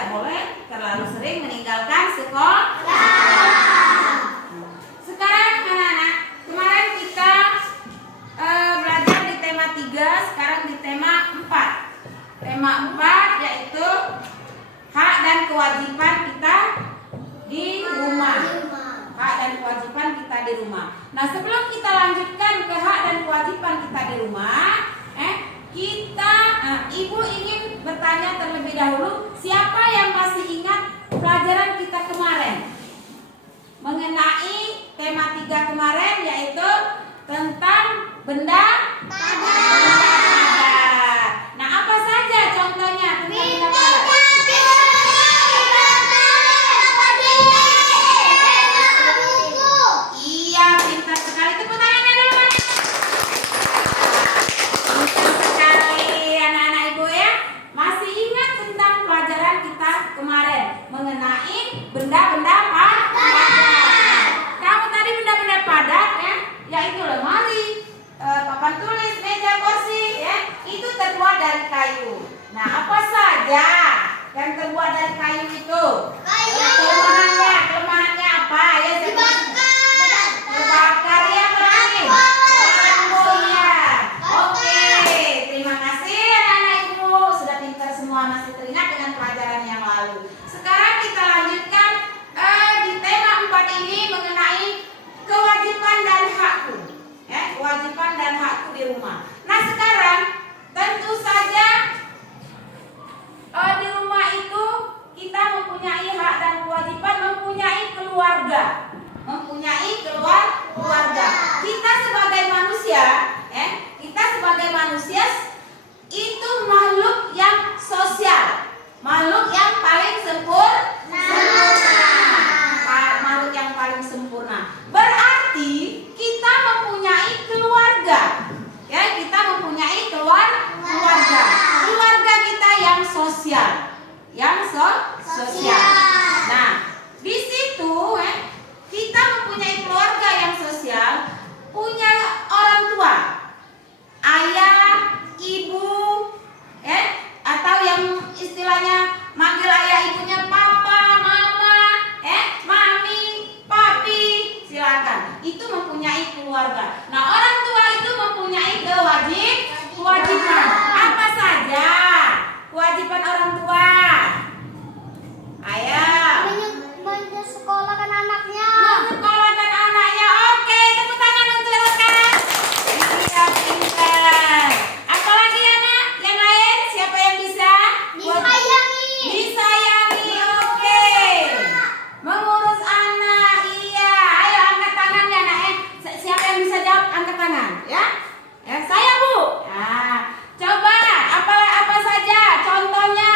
tidak boleh terlalu sering meninggalkan sekolah. Sekarang anak-anak, kemarin kita belajar di tema 3, sekarang di tema 4. Tema 4 yaitu hak dan kewajiban kita di rumah. Hak dan kewajiban kita di rumah. Nah, sebelum kita lanjutkan ke hak dan kewajiban kita di rumah, Ibu ingin bertanya terlebih dahulu, siapa yang masih ingat pelajaran kita kemarin mengenai tema 3 kemarin, yaitu tentang benda padat. Nah, apa saja contohnya tentang benda padat? Iya, pintar sekali. Tepuk tangannya dulu. Pintar sekali anak-anak ibu ya. Masih ingat tentang pelajaran kita kemarin mengenai benda-benda padat. Kamu tadi benda-benda padat ya, yaitu lemari, papan tulis, meja, kursi ya, itu terbuat dari kayu. Nah, apa saja yang terbuat dari kayu itu? Kelemahannya apa ya? Dibakar ya, berarti. Oh iya. Oke, terima kasih anak-anak ibu, sudah pintar semua, masih teringat dengan pelajaran yang lalu. Sekarang kita lanjutkan di tema 4 ini mengenai kewajiban dan hakku. Ya, kewajiban dan hakku di rumah. Nah, sekarang tentu saja di rumah itu kita mempunyai hak dan kewajiban, mempunyai keluarga. Keluarga. Kita sebagai manusia itu makhluk yang sosial, makhluk yang paling sempurna. Makhluk yang paling sempurna. Berarti kita mempunyai keluarga. Ya, kita mempunyai keluarga. Keluarga kita yang sosial. Nah, di situ kita mempunyai keluarga yang sosial, punya orang tua, ayah, ibu, atau yang istilahnya manggil ayah ibunya papa, mama, mami, papi, silakan. Itu mempunyai keluarga. Nah, orang tua itu mempunyai kewajiban. Apa saja kewajiban orang tua? Ayah. Menyekolahkan anaknya. Menyekolahkan anaknya. Oke, tepuk tangan untuk rekan. Iya, pintar. Apalagi anak? Yang lain? Siapa yang bisa? Disayangi. Oke. Mengurus anak. Iya. Ayo angkat tangannya anak. Siapa yang bisa jawab? Angkat tangan, ya. Saya, Bu. Nah, coba apa saja contohnya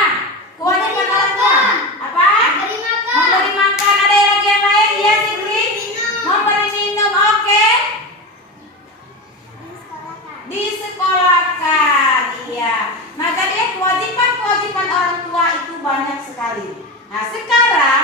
kewajiban orang tua? Apa? Memberi makan. Ada lagi yang lain? Iya, Sigri. Memberi minum. Oke. Disekolahkan. Iya. Nah, jadi kewajiban orang tua itu banyak sekali. Nah, sekarang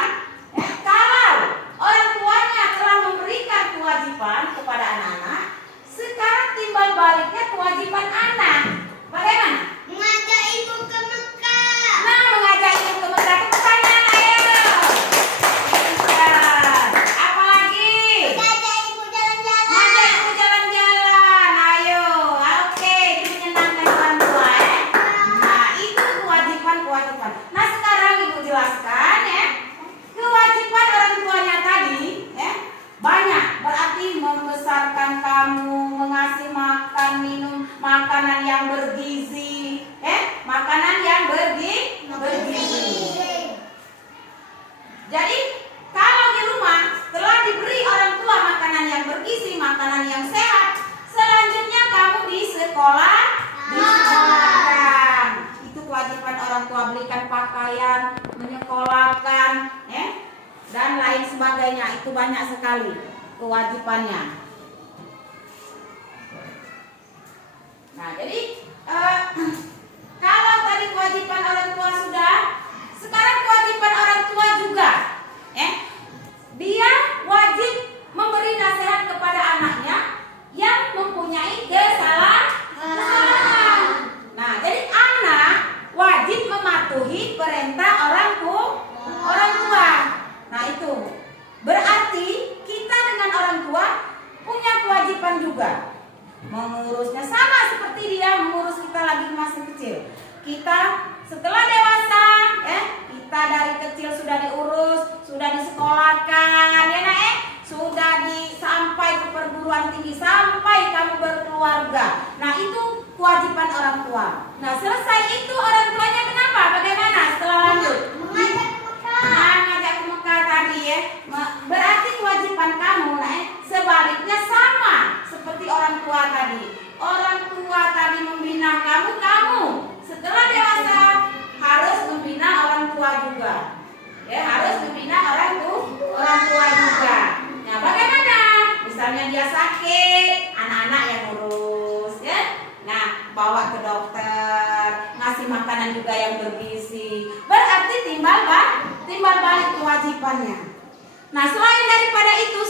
kalau orang tuanya telah memberikan kewajiban kepada anak-anak, sekarang timbal baliknya kewajiban anak. Bagaimana? Mengajak ibu ke Mekah. Nah, mengajak ibu ke Mekah. Tepuk tangan, ayo. Pintar. Apalagi? Mengajak ibu jalan-jalan. Ngajak ibu jalan-jalan. Ayo. Oke, itu menyenangkan orang tua Nah, itu kewajiban. Nah, sekarang ibu jelaskan kewajiban orang tuanya tadi banyak. Berarti membesarkan kamu, mengasih makan, minum makanan yang bergizi, makanan yang bergizi. Jadi kalau di rumah telah diberi orang tua makanan yang bergizi, makanan yang sehat, selanjutnya kamu disekolahkan. Itu kewajiban orang tua, belikan pakaian, menyekolahkan, dan lain sebagainya. Itu banyak sekali kewajibannya. Nah, jadi kalau tadi kewajiban orang tua sudah, sekarang kewajiban orang tua juga, dia wajib memberi nasihat kepada anaknya yang mempunyai kesalahan. Nah, jadi anak wajib mematuhi perintah orang tua. kecil sudah diurus, sudah disekolahkan, ya nak sudah sampai ke perguruan tinggi, sampai kamu berkeluarga. Nah itu kewajiban orang tua. Nah selesai itu orang tuanya kenapa? Bagaimana setelah lanjut? Mengajak ke Mekah. Nah ngajak ke Mekah tadi ya. Berarti kewajiban kamu sebaliknya sama seperti orang tua tadi. Orang tua tadi membina kamu setelah dewasa harus membina orang tua juga. Ya, harus membina orang tua juga. Nah, bagaimana? Misalnya dia sakit, anak-anak yang ngurus, ya. Nah, bawa ke dokter, ngasih makanan juga yang bergizi. Berarti timbal balik kewajibannya. Nah, selain daripada itu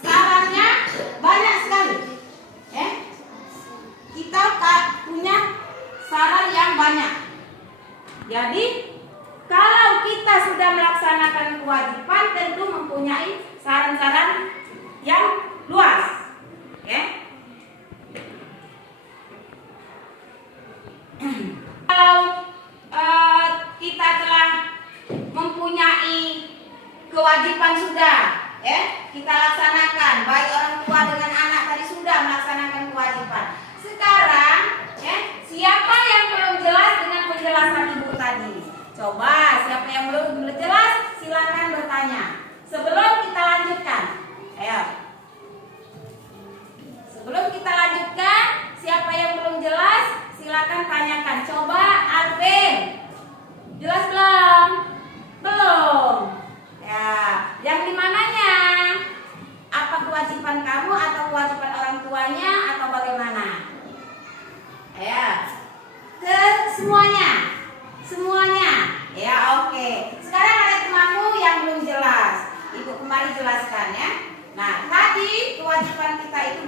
sarannya banyak sekali. Kita punya saran yang banyak. Jadi kalau kita sudah melaksanakan kewajiban, tentu mempunyai saran-saran yang luas. Kalau kita telah mempunyai kewajiban sudah, kita laksanakan. Baik orang tua dengan anak tadi sudah melaksanakan kewajiban. Sekarang, siapa yang belum jelas dengan penjelasan ibu tadi? Coba siapa yang belum jelas silakan bertanya sebelum kita lanjutkan. Ayo. Sebelum kita lanjutkan, siapa yang belum jelas silakan tanyakan. Coba Alvin, jelas belum? Belum. Ya, yang dimananya? Apa kewajiban kamu atau kewajiban orang tuanya atau bagaimana? Ya, ke semuanya, ya oke. Sekarang ada temanmu yang belum jelas, ibu kembali jelaskan ya. Nah tadi kewajiban kita itu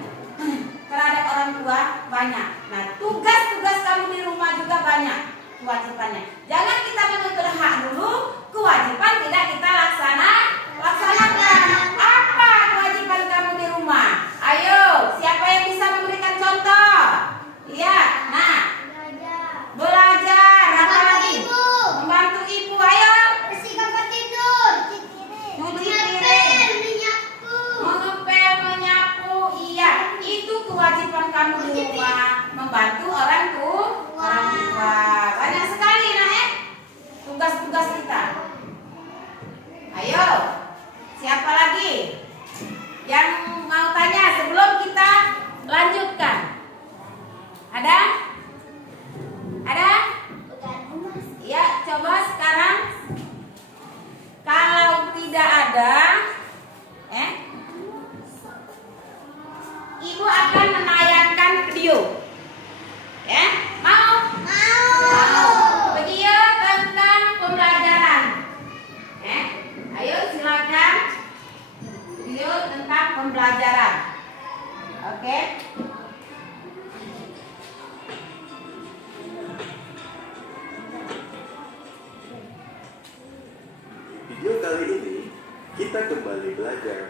terhadap orang tua banyak. Nah tugas-tugas kamu di rumah juga banyak kewajibannya. Jangan kita menuntut hak dulu, kewajiban tidak kita laksanakan. Apa kewajiban kamu di rumah? Ayo, siapa yang bisa memberikan contoh? Iya, nah belajar, apa lagi? Membantu ibu, ayo. Bersihkan tempat tidur, Cuci piring, mengepel, menyapu, iya. Itu kewajiban kamu di rumah, membantu orang tua. Banyak sekali tugas-tugas kita. Ayo, siapa lagi yang mau tanya sebelum kita lanjutkan? Ada? Ya, coba sekarang. Kalau tidak ada, ibu akan menayangkan video. Mau? Video tentang pembelajaran. Ayo silakan. Video tentang pembelajaran. Oke. Video kali ini kita kembali belajar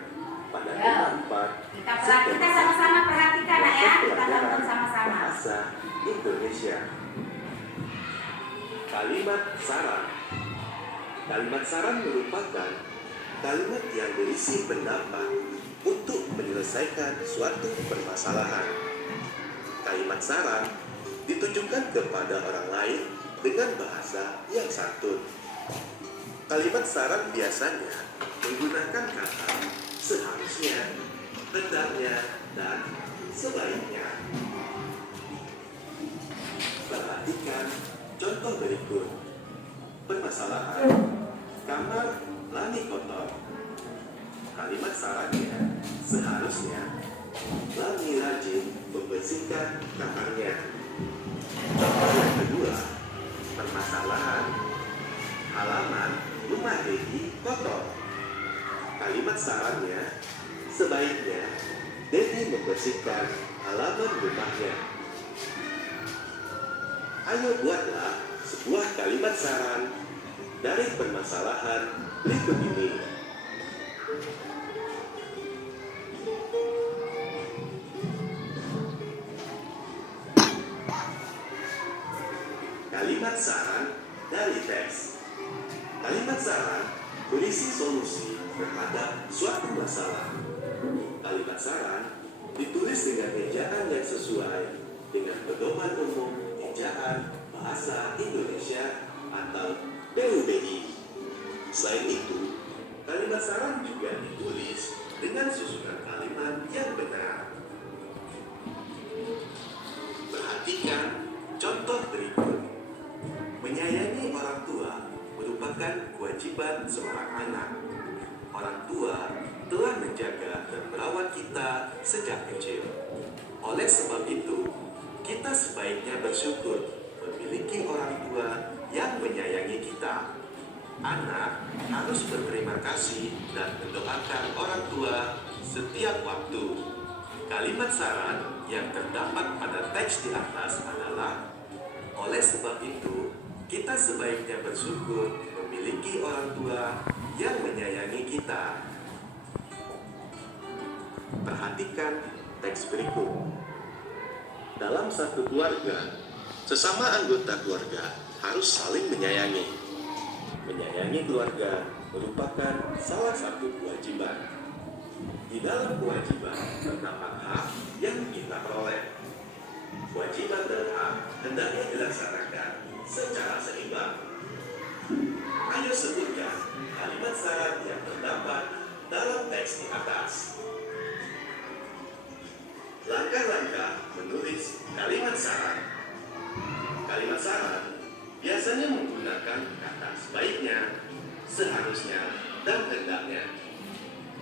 pada tema 4. Kita sama-sama perhatikan ya. Kita tonton sama-sama. Bahasa Indonesia. Kalimat saran. Kalimat saran merupakan kalimat yang berisi pendapat untuk menyelesaikan suatu permasalahan. Kalimat saran ditujukan kepada orang lain dengan bahasa yang santun. Kalimat saran biasanya menggunakan kata seharusnya, hendaknya, dan sebaiknya. Perhatikan contoh berikut. Permasalahan, kamar Lani kotor. Kalimat sarannya seharusnya Lani rajin membersihkan kamarnya. Contoh yang kedua, permasalahan, halaman rumah Dedi kotor. Kalimat sarannya sebaiknya Dedi membersihkan halaman rumahnya. Ayo buatlah sebuah kalimat saran dari permasalahan berikut ini. Kalimat saran dari dari tes. Kalimat saran berisi solusi terhadap suatu masalah. Kalimat saran ditulis dengan ejaan yang sesuai dengan pedoman umum ejaan bahasa Indonesia atau PUBI. Selain itu, kalimat saran juga ditulis dengan susunan kalimat yang benar. Perhatikan contoh berikut. Menyayangi orang tua merupakan kewajiban seorang anak. Orang tua telah menjaga dan merawat kita sejak kecil. Oleh sebab itu, kita sebaiknya bersyukur memiliki orang tua yang menyayangi kita. Anak harus berterima kasih dan mendoakan orang tua setiap waktu. Kalimat saran yang terdapat pada teks di atas adalah, oleh sebab itu, kita sebaiknya bersyukur memiliki orang tua yang menyayangi kita. Perhatikan teks berikut. Dalam satu keluarga, sesama anggota keluarga harus saling menyayangi. Menyayangi keluarga merupakan salah satu kewajiban. Di dalam kewajiban terdapat hak yang kita peroleh. Kewajiban dan hak hendaknya dilaksanakan secara seimbang. Ayo sebutkan kalimat saran yang terdapat dalam teks di atas. Langkah-langkah menulis kalimat saran. Kalimat saran biasanya menggunakan kata sebaiknya, seharusnya, dan hendaknya.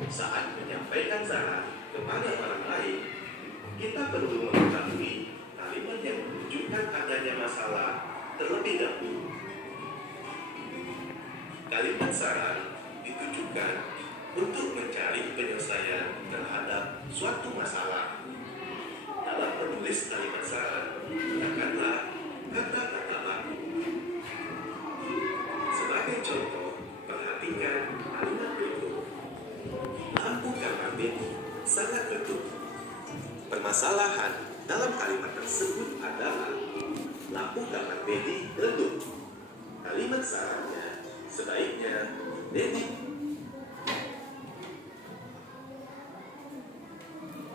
Saat menyampaikan saran kepada orang lain, kita perlu mengetahui kalimat yang menunjukkan adanya masalah terlebih dahulu. Kalimat saran ditujukan untuk mencari penyelesaian terhadap suatu masalah. Dalam menulis kalimat saran, gunakanlah kata-kata laku. Sebagai contoh, perhatikan kalimat berikut. Lampu kamar Betty sangat redup. Permasalahan dalam kalimat tersebut adalah lampu kamar Betty redup. Kalimat sarannya sebaiknya Betty.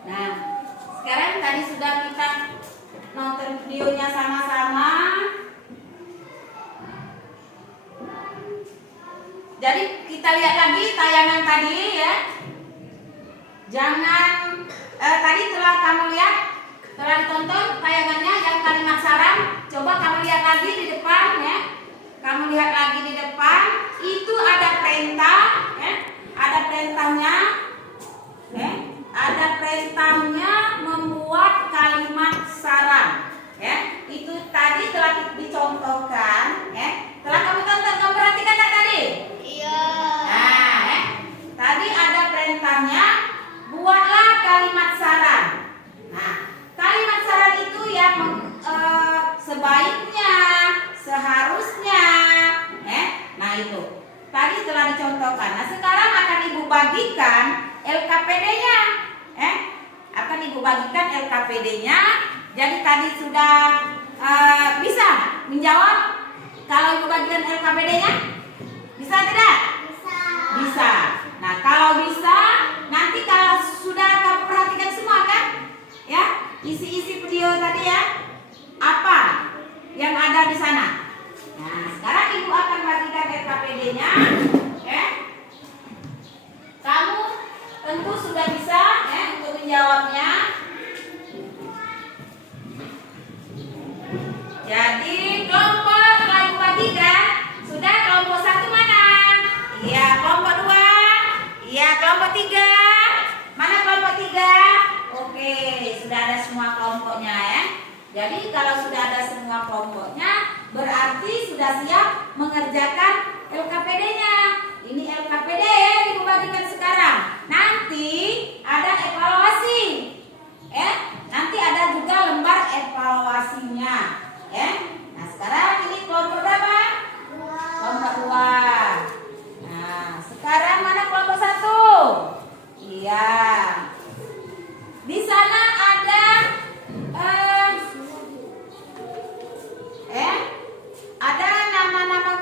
Nah, sekarang tadi sudah kita nonton videonya sama-sama. Jadi kita lihat lagi tayangan tadi ya. Jangan tadi telah kamu lihat, telah ditonton tayangannya yang kalimat saran. Coba kamu lihat lagi di depan ya. Kamu lihat lagi di depan, itu ada perintah ya. Ada perintahnya. Ya. Ada perintahnya membuat kalimat saran ya. Itu tadi telah dicontohkan ya. Telah kamu tonton, kamu perhatikan tak tadi? Iya. Nah ya. Tadi ada perintahnya, buatlah kalimat saran. Nah, kalimat saran itu yang sebaiknya, seharusnya ya. Nah itu tadi telah dicontohkan. Nah sekarang akan ibu bagikan LKPD-nya. Akan ibu bagikan LKPD-nya. Jadi tadi sudah bisa menjawab kalau ibu bagikan LKPD-nya? Bisa tidak? Bisa. Bisa. Nah kalau bisa, nanti kalau sudah kamu perhatikan semua kan? Ya, isi-isi video tadi ya. Apa yang ada di sana? Nah sekarang ibu akan bagikan LKPD-nya. Ya. Kamu tentu sudah bisa ya untuk menjawabnya. Jadi kelompok telah ibu bagikan. Sudah kelompok 1 mana? Iya, kelompok 2. Iya, kelompok 3. Mana kelompok 3? Oke, sudah ada semua kelompoknya ya. Jadi kalau sudah ada semua kelompoknya, berarti sudah siap mengerjakan LKPD-nya. Ini LKPD yang ibu bagikan sekarang. Nanti ada evaluasi. Nanti ada juga lembar evaluasinya. Nah sekarang ini kelompok berapa? 2. Kelompok 2. Nah sekarang mana kelompok 1? Iya. Di sana ada ada nama-nama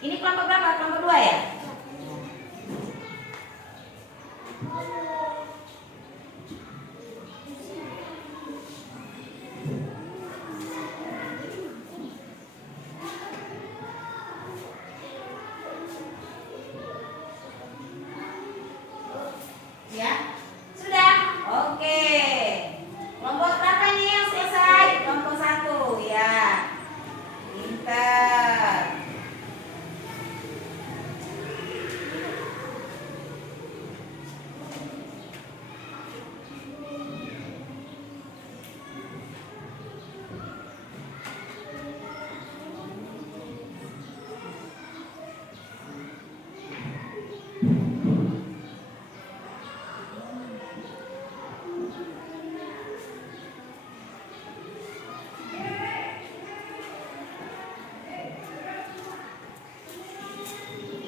Ini kelompok berapa? Kelompok 2 ya? Ya, sudah. Oke. Kelompok berapa nih yang selesai? Kelompok 1 ya. Pintar.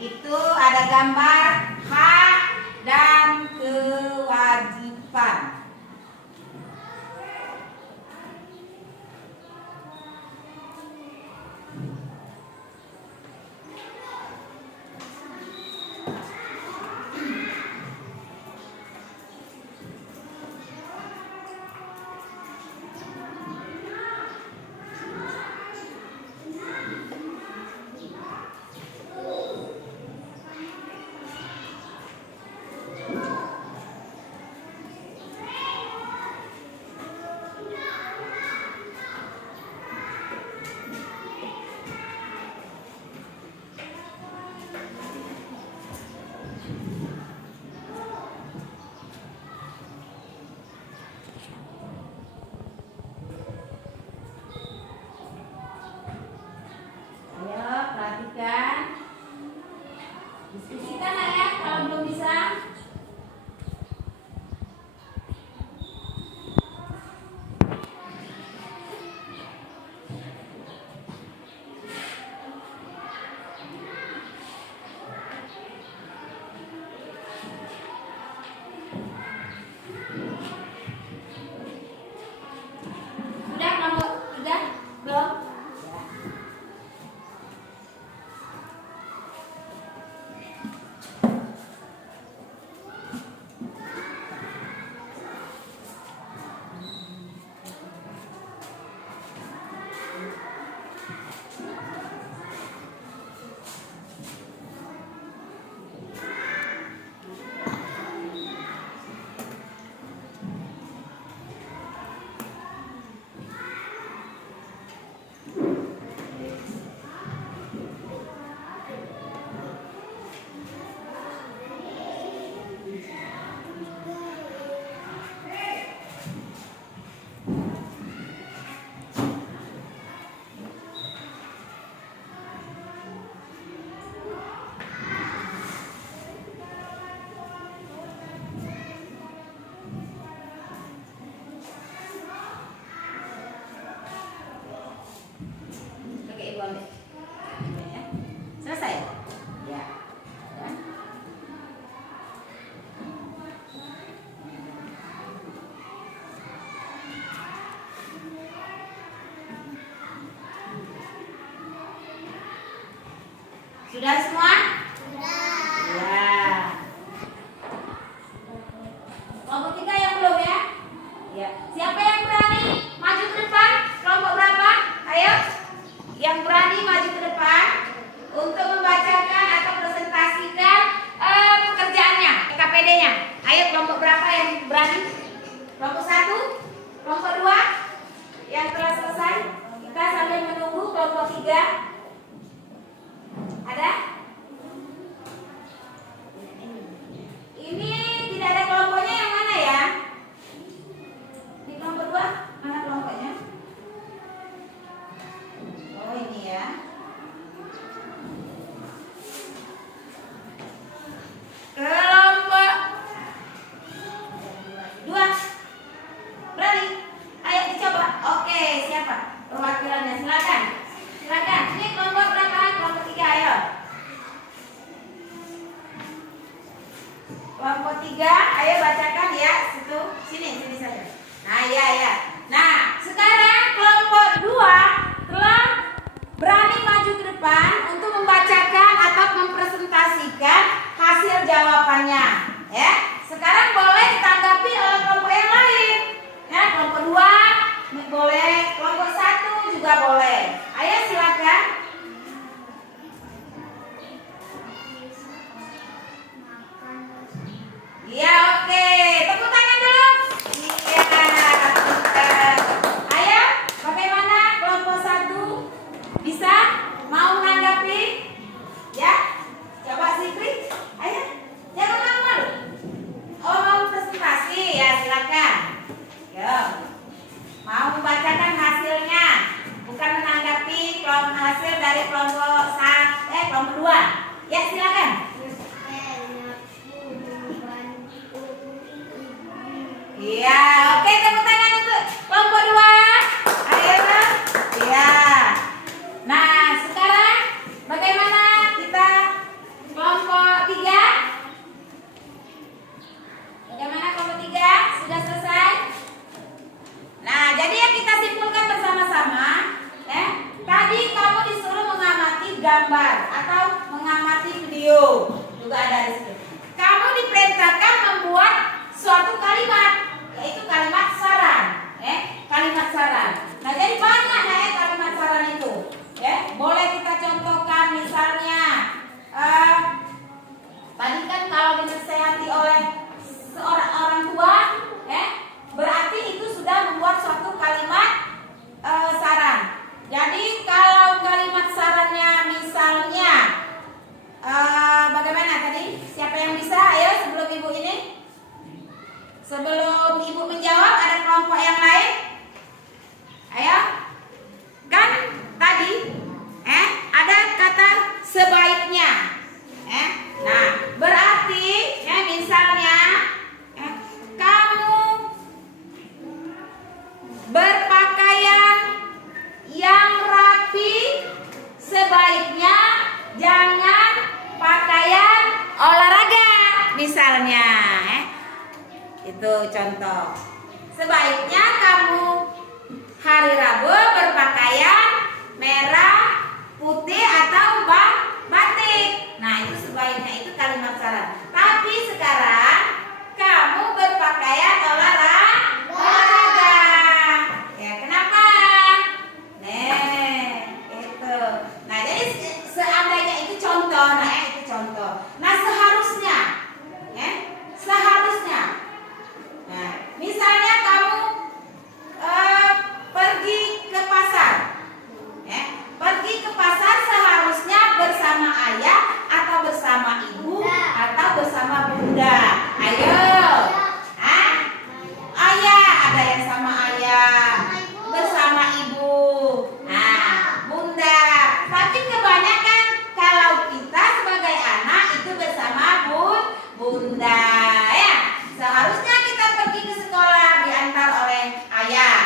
Itu ada gambar hak dan kewajiban. Ayo perhatikan. Diskusikan ya kalau belum bisa. Sudah kelompok 3? Belum? Oke, Ibu ambil. Ya. Selesai? Ya. Dan sudah semua? Ya. Kelompok 3 yang belum ya? Ya. Siapa yang berani maju ke depan? Kelompok berapa? Ayo. Yang berani maju ke depan untuk membacakan atau presentasikan pekerjaannya, PKPD-nya. Ayo, kelompok berapa yang berani? Kelompok 1? Kelompok 2? Yang telah selesai? Kita sambil menunggu kelompok 3. Ada? Ini tidak ada kelompoknya, yang mana ya? Di kelompok 2 mana kelompoknya? Oh, ini ya. kelompok 2. Ya, silakan. Iya, oke, tepuk tangan untuk kelompok 2. Ayo. Iya. Nah, sekarang bagaimana kita kelompok 3? Bagaimana kelompok 3? Sudah selesai? Nah, jadi yang kita simpulkan bersama-sama, tadi kamu disuruh mengamati gambar atau mengamati video. Juga ada di situ. Kamu diperintahkan membuat suatu kalimat, yaitu kalimat saran, kalimat saran. Nah, jadi banyak kalimat saran itu, boleh kita contohkan misalnya, tadi kan kalau dinasehati oleh seorang orang tua, berarti itu sudah membuat suatu kalimat saran. Jadi kalau kalimat sarannya misalnya, bagaimana tadi? Siapa yang bisa? Ayo sebelum ibu ini. Sebelum ibu menjawab, ada kelompok yang lain? Ayo. Kan tadi ada kata sebaiknya. Nah, berarti misalnya kamu berpakaian yang rapi, sebaiknya jangan pakaian olahraga misalnya. Itu contoh. Sebaiknya kamu hari Rabu berpakaian merah, putih atau batik. Nah, itu sebaiknya, itu kalimat saran. Tapi sekarang kamu berpakaian olahraga. Ya, kenapa? Itu. Nah, jadi seandainya itu contoh, itu contoh. Nah, seharusnya, seharusnya. Nah, misalnya kamu pergi ke pasar, pergi ke pasar seharusnya bersama ayah atau bersama ibu atau bersama bunda. Ayo, ayah, ada yang sama ayah, bersama ibu, bunda. Tapi kebanyakan kalau kita sebagai anak itu bersama bunda, ya. Seharusnya kita pergi ke sekolah diantar oleh ayah.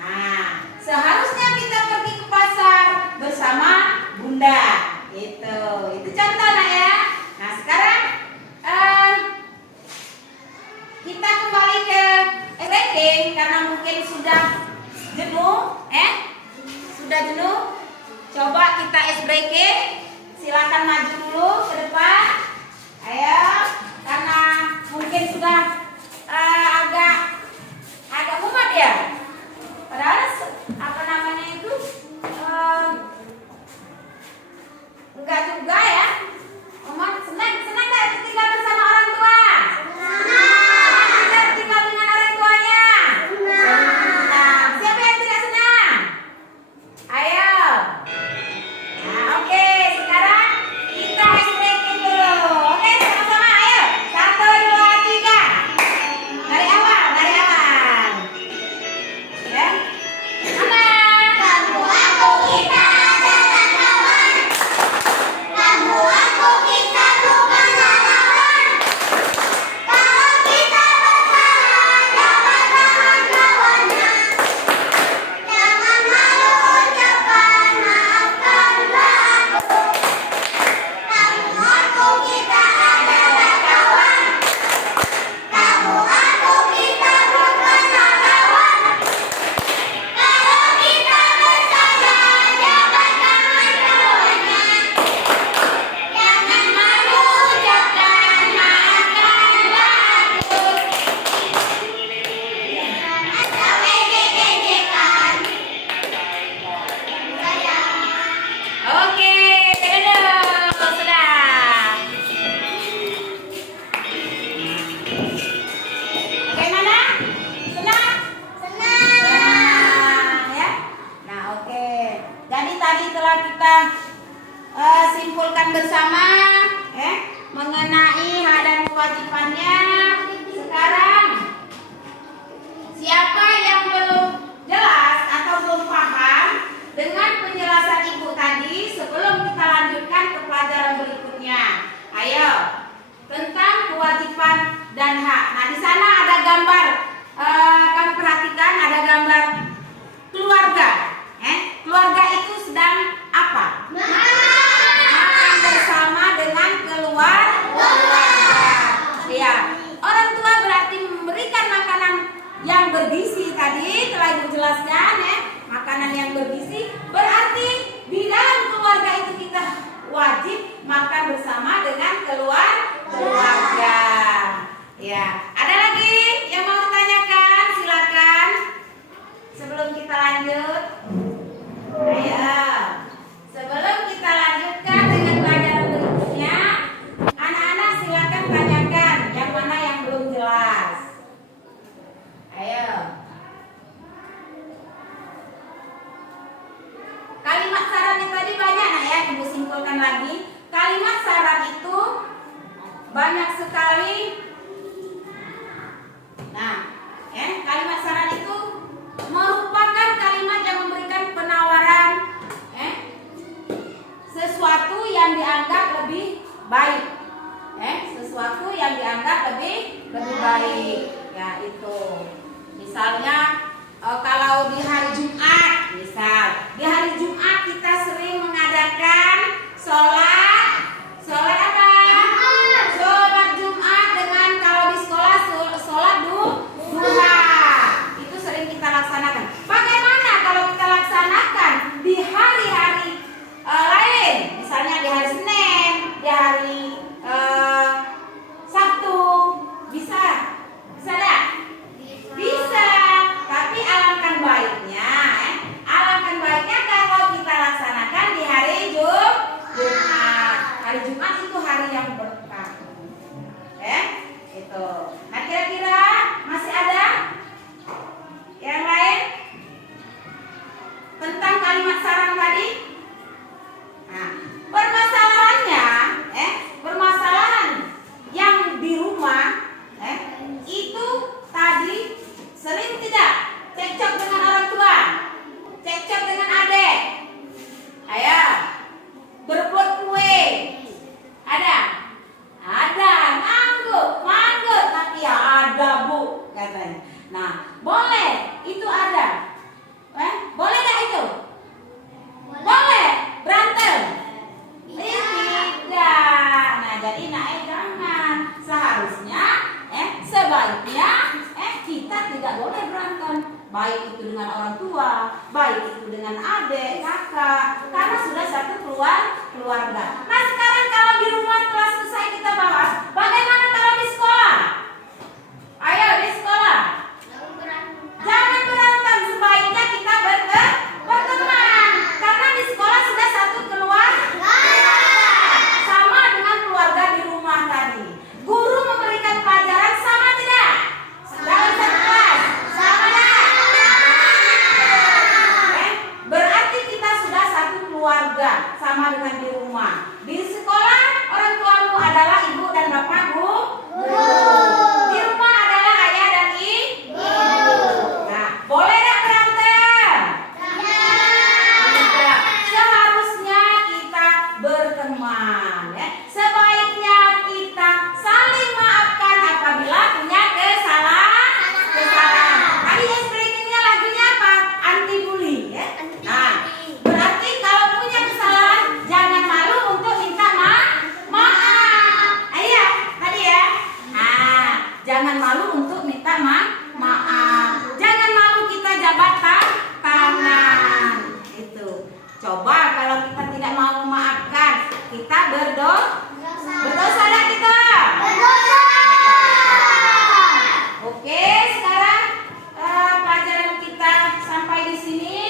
Nah, seharusnya kita pergi ke pasar bersama bunda. Itu contoh ya. Nah, sekarang kita kembali ke ranking karena mungkin sudah jenuh, sudah jenuh. Coba kita ice breaking. Silakan maju dulu ke depan. Ayo, karena mungkin sudah agak mumet ya. Padahal apa namanya itu enggak juga ya. Senang nggak tinggal bersama orang tua? Senang nggak tinggal dengan orang tuanya? Senang. Siapa yang tidak senang? Ayo. Nah, oke, sekarang kita ice breaking dulu. Oke, sama-sama ayo. 1, 2, 3. Dari awal. Ya. Mana? Kamu, aku, kita adalah kawan. Kamu, aku, kita bukan lawan. Kalau kita bersalah, jangan tahan lawannya. Jangan malu ucapkan maafkanlah aku. Kamu, aku, kita adalah kawan. Kamu, aku, kita bukan lawan. Kalau kita bersalah, jangan tahan lawannya. Jangan malu ucapkan maafkanlah aku. Atau ejek-ejekan. Oke, dulu sudah. Bagaimana? Senang? Senang ya. Nah, oke. Jadi tadi telah kita simpulkan bersama mengenai hak dan kewajibannya. Sekarang siapa yang belum jelas atau belum paham dengan penjelasan ibu tadi, sebelum kita lanjutkan ke pelajaran Ya, ada lagi yang mau ditanyakan? Silakan. Sebelum kita lanjut. Ayo. Sebelum kita lanjutkan dengan pelajaran berikutnya, anak-anak silakan tanyakan yang mana yang belum jelas. Ayo. Kalimat syarat yang tadi banyak nah ya, Ibu simpulkan lagi. Kalimat syarat itu banyak sekali. Nah, kalimat syarat itu merupakan kalimat yang memberikan penawaran sesuatu yang dianggap lebih baik. Sesuatu yang dianggap lebih baik. Ya, itu. Misalnya kalau di hari Jumat, di hari Jumat kita sering mengadakan sholat apa? Sholat Jumat dengan kalau di sekolah sholat duha. Itu sering kita laksanakan. Bagaimana kalau kita laksanakan di hari-hari lain? Misalnya di hari Senin, di hari Sabtu, bisa tidak? Bisa. Tapi alangkah baiknya kalau kita laksanakan di hari Jumat. Hari Jumat itu hari yang berkah. Itu. Nah, kira-kira masih ada yang lain tentang kalimat saran tadi? Nah, permasalahan yang di rumah itu tadi sering tidak cekcok dengan orang tua, cekcok dengan adik, ayo berbuat kue, ada, nganggut, tapi ya ada bu katanya. Nah, boleh itu ada, boleh nggak itu? Boleh berantem? Tidak. Nah, jadi jangan. Seharusnya, sebaiknya kita tidak boleh berantem. Baik itu dengan orang tua, baik itu dengan adik, kakak, karena sudah satu keluarga. Nah, sekarang kalau di rumah telah selesai kita bahas, bagaimana kalau di sekolah? Ayo di sekolah. Jangan berantem, sebaiknya kita berteman. Karena di sekolah sudah satu keluarga. Sama dengan keluarga di rumah tadi. Guru memberikan pelajaran sama tidak? Dalam satu kelas. Sama tidak? Berarti kita sudah satu keluarga. Sama dengan di rumah. Di sekolah orang tuamu adalah ibu dan bapak guru. Di rumah adalah ayah dan ibu. Nah, boleh tidak berantem? Tidak. Seharusnya kita berteman. Sebaiknya kita saling maafkan apabila punya kesalahan. Tadi explaining-nya lagunya apa? Anti bully. Nah, berarti kalau punya kesalahan jangan malu untuk minta maaf. Iya, tadi ya. Nah, jangan malu untuk minta maaf. Jangan malu kita jabat tangan. Itu. Coba kalau kita tidak mau memaafkan, kita berdosa lah kita. Oke, sekarang pelajaran kita sampai di sini.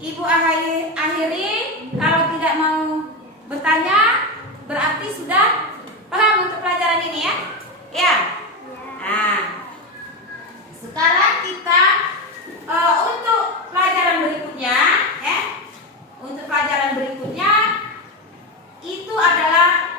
Ibu akhiri. Kalau tidak mau bertanya, berarti sudah paham untuk pelajaran ini ya? Ya. Nah, sekarang kita untuk pelajaran berikutnya, itu adalah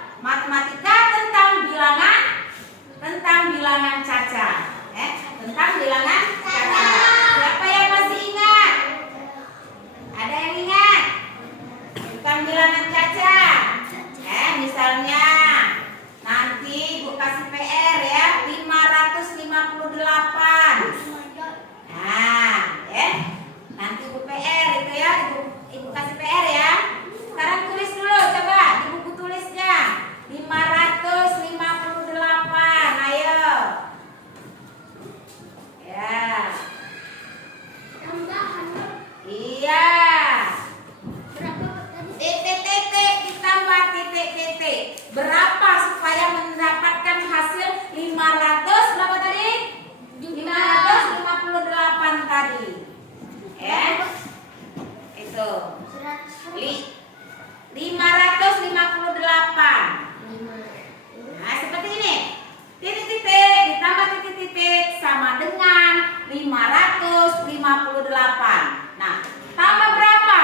558. Nah, tambah berapa?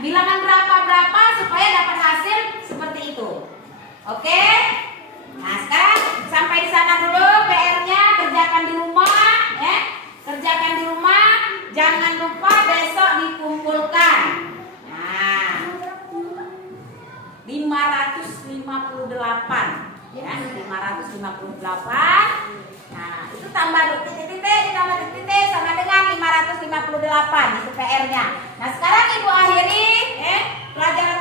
Bilangan berapa supaya dapat hasil seperti itu. Oke? Nah, sekarang sampai di sana dulu PR-nya, kerjakan di rumah, ya. Kerjakan di rumah, jangan lupa besok dikumpulkan. Nah, 558, ya, 558. Nah, itu tambah titik-titik ditambah titik sama dengan 558 itu PR-nya. Nah, sekarang Ibu akhiri pelajaran